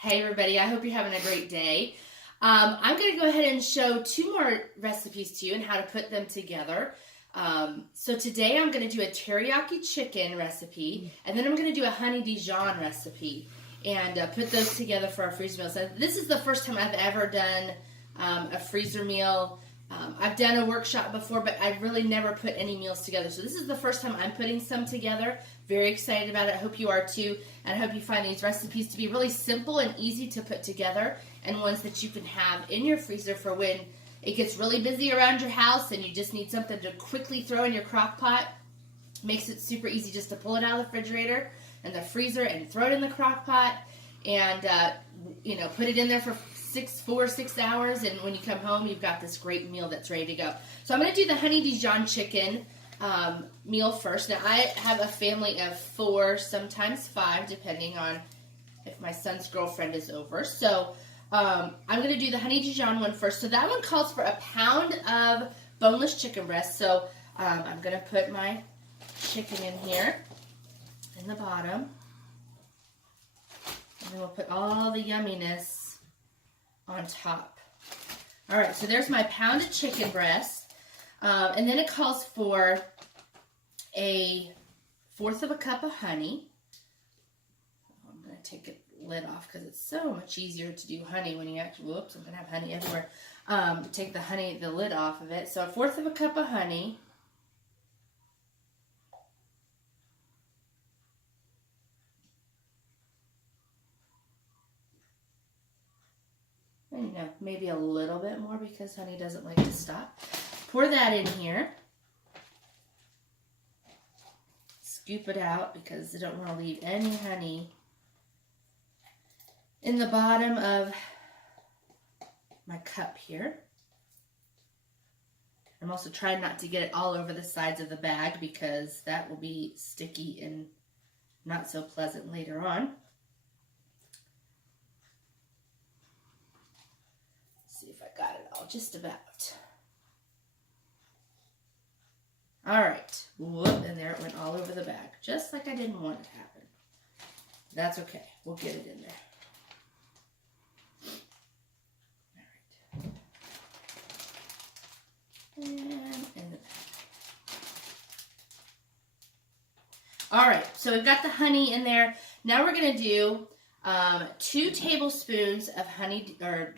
Hey everybody, I hope you're having a great day. I'm going to go ahead and show two more recipes to you and how to put them together. So today I'm going to do a teriyaki chicken recipe, and then I'm going to do a honey Dijon recipe and put those together for our freezer meal. So this is the first time I've ever done a freezer meal. I've done a workshop before, but I've really never put any meals together. So this is the first time I'm putting some together. Very excited about it. I hope you are too. And I hope you find these recipes to be really simple and easy to put together, and ones that you can have in your freezer for when it gets really busy around your house and you just need something to quickly throw in your crock pot. Makes it super easy just to pull it out of the refrigerator and the freezer and throw it in the crock pot and put it in there for 4 or 6 hours, and when you come home you've got this great meal that's ready to go. So I'm going to do the honey Dijon chicken meal first. Now I have a family of 4, sometimes 5, depending on if my son's girlfriend is over. So I'm going to do the honey Dijon one first. So that one calls for 1 pound of boneless chicken breast. So I'm going to put my chicken in here in the bottom, and then we'll put all the yumminess on top. All right, so there's my pounded chicken breast. And then it calls for 1/4 cup of honey. I'm going to take the lid off because it's so much easier to do honey when you actually, whoops, I'm going to have honey everywhere. Take the lid off of it. So 1/4 cup of honey. And maybe a little bit more because honey doesn't like to stop. Pour that in here. Scoop it out because I don't want to leave any honey in the bottom of my cup here. I'm also trying not to get it all over the sides of the bag because that will be sticky and not so pleasant later on. Let's see if I got it all just about. All right, whoop, and there it went all over the bag, just like I didn't want it to happen. That's okay, we'll get it in there. All right. And in the bag. All right, so we've got the honey in there. Now we're gonna do 2 tablespoons of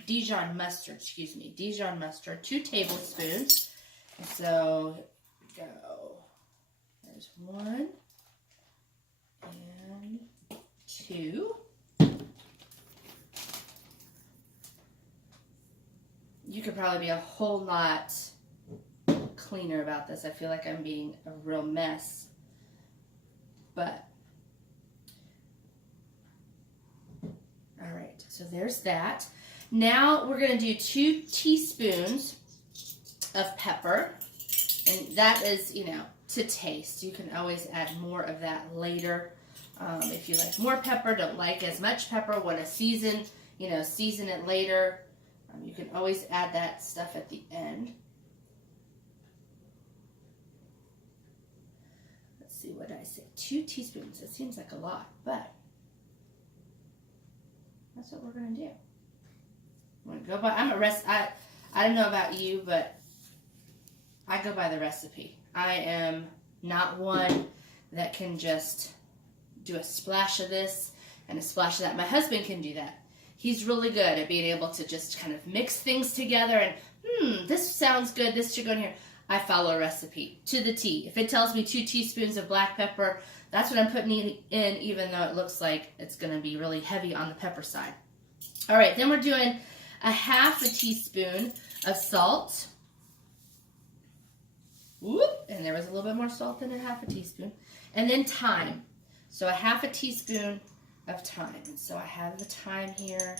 Dijon mustard, Dijon mustard, 2 tablespoons. And so go. There's 1 and 2. You could probably be a whole lot cleaner about this. I feel like I'm being a real mess, but all right, so there's that. Now we're going to do 2 teaspoons of pepper. And that is, to taste. You can always add more of that later. If you like more pepper, don't like as much pepper, want to season it later, you can always add that stuff at the end. Let's see what I say. 2 teaspoons. It seems like a lot, but that's what we're going to do. I'm going to go by, I don't know about you, but I go by the recipe. I am not one that can just do a splash of this and a splash of that. My husband can do that. He's really good at being able to just kind of mix things together and, this sounds good, this should go in here. I follow a recipe to the T. If it tells me 2 teaspoons of black pepper, that's what I'm putting in, even though it looks like it's going to be really heavy on the pepper side. All right, then we're doing 1/2 teaspoon of salt. Whoop, and there was a little bit more salt than 1/2 teaspoon. And then thyme. So 1/2 teaspoon of thyme. And so I have the thyme here,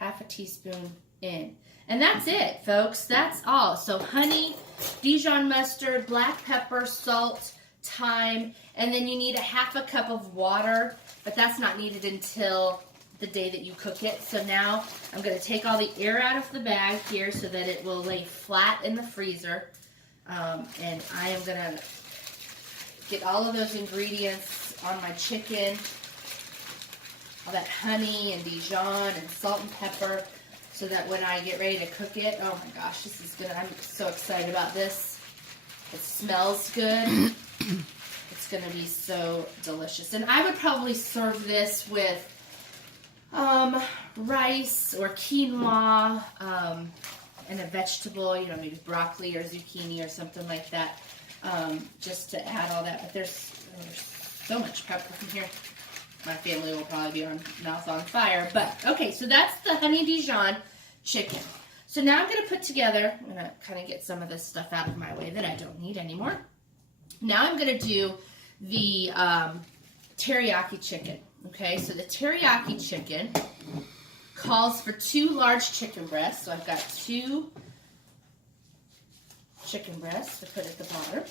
1/2 teaspoon in. And that's it, folks. That's all. So honey, Dijon mustard, black pepper, salt, thyme, and then you need 1/2 cup of water, but that's not needed until the day that you cook it. So now I'm going to take all the air out of the bag here so that it will lay flat in the freezer. And I am going to get all of those ingredients on my chicken all that honey and Dijon and salt and pepper, so that when I get ready to cook it, oh my gosh, this is good. I'm so excited about this. It smells good. It's going to be so delicious. And I would probably serve this with rice or quinoa and a vegetable, you know, maybe broccoli or zucchini or something like that, just to add all that. But there's so much pepper in here. My family will probably be mouth on fire. But, okay, so that's the honey Dijon chicken. So now I'm going to put together, I'm going to kind of get some of this stuff out of my way that I don't need anymore. Now I'm going to do the teriyaki chicken. Okay, so the teriyaki chicken calls for 2 large chicken breasts. So I've got 2 chicken breasts to put at the bottom.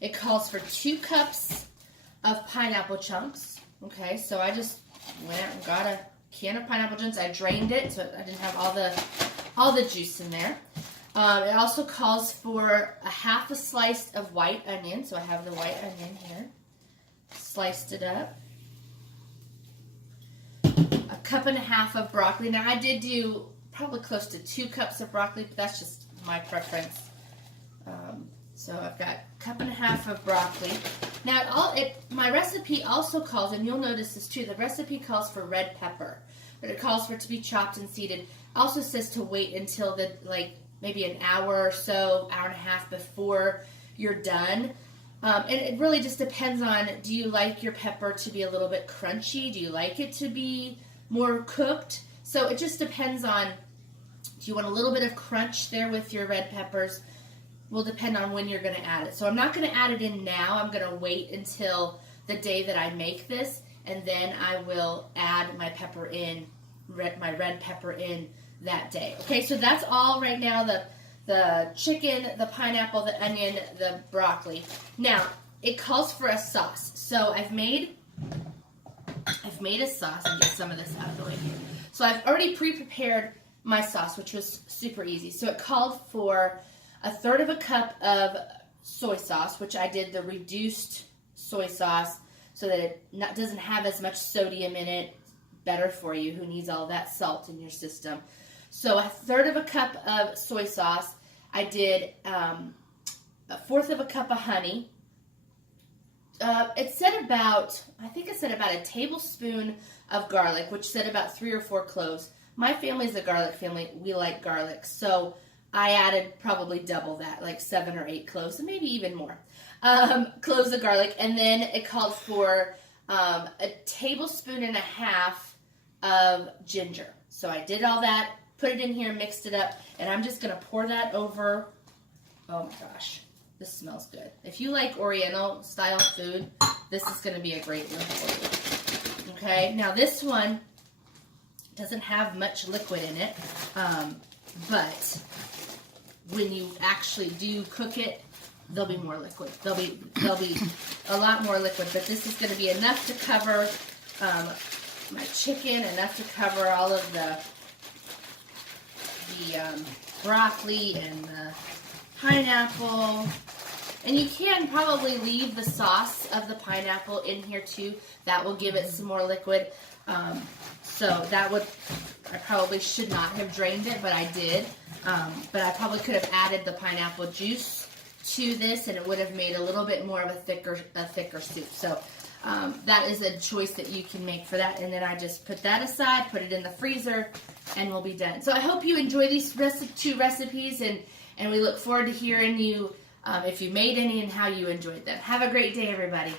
It calls for 2 cups of pineapple chunks. Okay, so I just went out and got a can of pineapple chunks. I drained it so I didn't have all the juice in there. It also calls for a half a slice of white onion. So I have the white onion here. Sliced it up. A cup and a half of broccoli. Now I did do probably close to 2 cups of broccoli, but that's just my preference. So I've got a cup and a half of broccoli. Now my recipe also calls, and you'll notice this too, the recipe calls for red pepper, but it calls for it to be chopped and seeded. Also says to wait until maybe an hour or so, hour and a half before you're done. And it really just depends on, do you like your pepper to be a little bit crunchy? Do you like it to be more cooked? So it just depends on, do you want a little bit of crunch there with your red peppers? Will depend on when you're going to add it. So I'm not going to add it in now. I'm going to wait until the day that I make this, and then I will add my pepper in, my red pepper in that day. Okay, so that's all right now, the chicken, the pineapple, the onion, the broccoli. Now, it calls for a sauce. So I've made a sauce. I'll get some of this out of the way here. So I've already pre-prepared my sauce, which was super easy. So it called for 1/3 cup of soy sauce, which I did the reduced soy sauce so that it doesn't have as much sodium in it. Better for you, who needs all that salt in your system. So 1/3 cup of soy sauce. I did 1/4 cup of honey. It said about a tablespoon of garlic, which said about 3 or 4 cloves. My family's a garlic family. We like garlic. So I added probably double that, like 7 or 8 cloves, and maybe even more cloves of garlic. And then it called for a tablespoon and a half of ginger. So I did all that, put it in here, mixed it up, and I'm just going to pour that over. Oh my gosh, this smells good. If you like Oriental style food, this is going to be a great one for you. Okay, now this one doesn't have much liquid in it, but when you actually do cook it, there'll be more liquid. There'll be a lot more liquid, but this is going to be enough to cover my chicken, enough to cover all of the broccoli and the pineapple. And you can probably leave the sauce of the pineapple in here too. That will give it some more liquid. So I probably should not have drained it, but I did. But I probably could have added the pineapple juice to this, and it would have made a little bit more of a thicker soup. So that is a choice that you can make for that. And then I just put that aside, put it in the freezer, and we'll be done. So I hope you enjoy these 2 recipes, and we look forward to hearing you if you made any and how you enjoyed them. Have a great day, everybody.